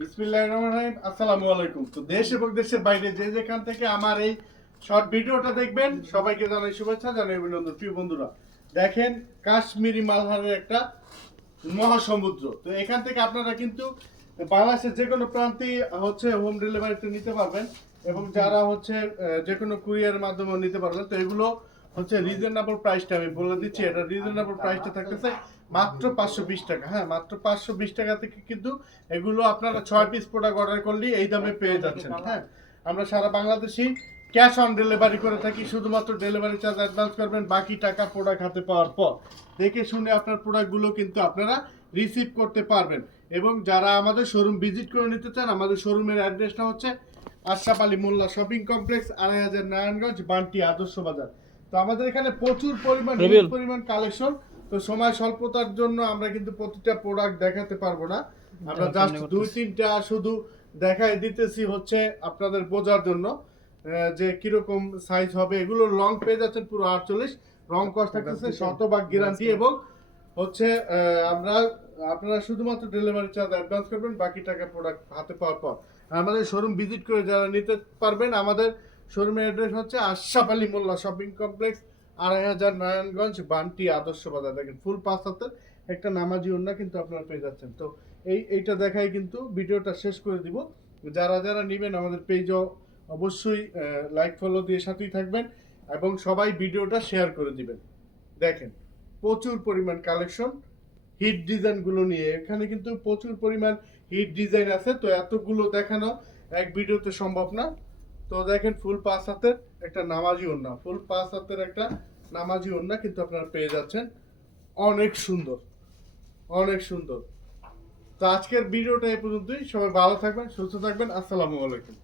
বিসমিল্লাহির রহমানির রহিম। আসসালামু আলাইকুম। তো দেশ এবং দেশের বাইরে যে যেখান থেকে আমার এই শর্ট ভিডিওটা দেখবেন সবাইকে জানাই শুভেচ্ছা, জানাই অভিনন্দন। প্রিয় বন্ধুরা, দেখেন কাশ্মীরি মালহারের একটা মহাসমুদ্র। তো এখান থেকে আপনারা কিন্তু বাংলাদেশের যে কোনো প্রান্তে হচ্ছে হোম ডেলিভারিতে নিতে পারবেন, এবং যারা হচ্ছে যে কোনো কুরিয়ারের মাধ্যমে নিতে পারবেন। তো এগুলো হচ্ছে রিজনেবল প্রাইসটা আমি বলে দিচ্ছি। এটা রিজনেবল প্রাইসটা থাকতেছে মাত্র 520 টাকা। হ্যাঁ, মাত্র 520 টাকা থেকে কিন্তু এগুলো আপনারা 6 পিস প্রোডাক্ট অর্ডার করলেই এই দামে পেয়ে যাচ্ছেন। হ্যাঁ, আমরা সারা বাংলাদেশি ক্যাশ অন ডেলিভারি করে থাকি। শুধুমাত্র ডেলিভারি চার্জ অ্যাডভান্স করবেন, বাকি টাকা প্রোডাক্ট হাতে পাওয়ার পর দেখে শুনে আপনার প্রোডাক্টগুলো কিন্তু আপনারা রিসিভ করতে পারবেন। এবং যারা আমাদের শোরুম ভিজিট করে নিতে চান, আমাদের শোরুমের অ্যাড্রেসটা হচ্ছে আশরাফ আলী মোল্লা শপিং কমপ্লেক্স, 2500 নারায়ণগঞ্জ, বান্টি আদর্শ বাজার। তো আমাদের এখানে প্রচুর পরিমাণ কালেকশন। তো সময় স্বল্পতার জন্য আমরা কিন্তু প্রতিটা প্রোডাক্ট দেখাতে পারবো না। আমরা জাস্ট 2-3টা শুধু দেখাই দিতেছি হচ্ছে আপনাদের বোঝার জন্য যে কিরকম সাইজ হবে। এগুলো লং পেজ আছে পুরো 48, রং কস্ট থাকতেছে শতভাগ গ্যারান্টি। এবং হচ্ছে আমরা আপনারা শুধুমাত্র ডেলিভারি চার্জ অ্যাডভান্স করবেন, বাকি টাকা প্রোডাক্ট হাতে পাওয়ার পর। আমাদের শোরুম ভিজিট করে যারা নিতে পারবেন, আমাদের শোরুমের অ্যাড্রেস হচ্ছে আশরাফ আলী মোল্লা শপিং কমপ্লেক্স, 2500 নারায়ণগঞ্জ, বান্টি আদর্শ বাজার। দেখেন ফুল 5 হাতের একটা নামাজি ওড়না কিন্তু আপনারা পেয়ে যাচ্ছেন। তো এইটা দেখাই কিন্তু ভিডিওটা শেষ করে দিব। যারা যারা নেবেন আমাদের পেজও অবশ্যই লাইক ফলো দিয়ে সাথেই থাকবেন, এবং সবাই ভিডিওটা শেয়ার করে দিবেন। দেখেন প্রচুর পরিমাণ কালেকশন হিট ডিজাইনগুলো নিয়ে, এখানে কিন্তু প্রচুর পরিমাণ হিট ডিজাইন আছে। তো এতগুলো দেখানো এক ভিডিওতে সম্ভব না। তো দেখেন ফুল 5 হাতের একটা নামাজি ওড়না, ফুল 5 হাতের একটা নামাজি ওড়না কিন্তু আপনারা পেয়ে যাচ্ছেন। অনেক সুন্দর, অনেক সুন্দর। তো আজকের ভিডিওটা এই পর্যন্তই। সবাই ভালো থাকবেন, সুস্থ থাকবেন। আসসালামু আলাইকুম।